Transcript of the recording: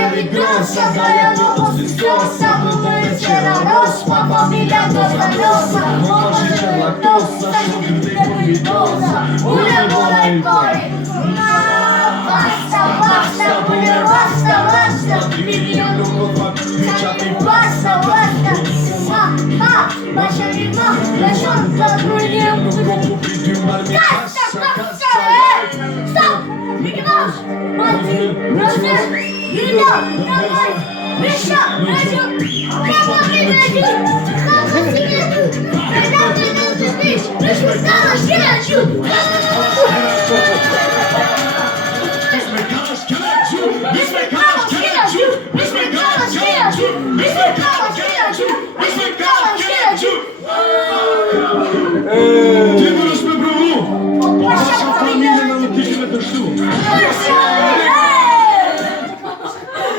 peligrosa, dają ozystosa, wyciera rosła, familia doza, mowa życia laktosa, szogry pomidosa, ulewona i poli. Basta, bo nie basta, milion głowa, życia i basta, Basia nie ma, leżąca, bronię, tylko kupić umarły. Kasa, stop, Mickey Mouse, Martin, Roger, Lino, dawaj, Mysza, This may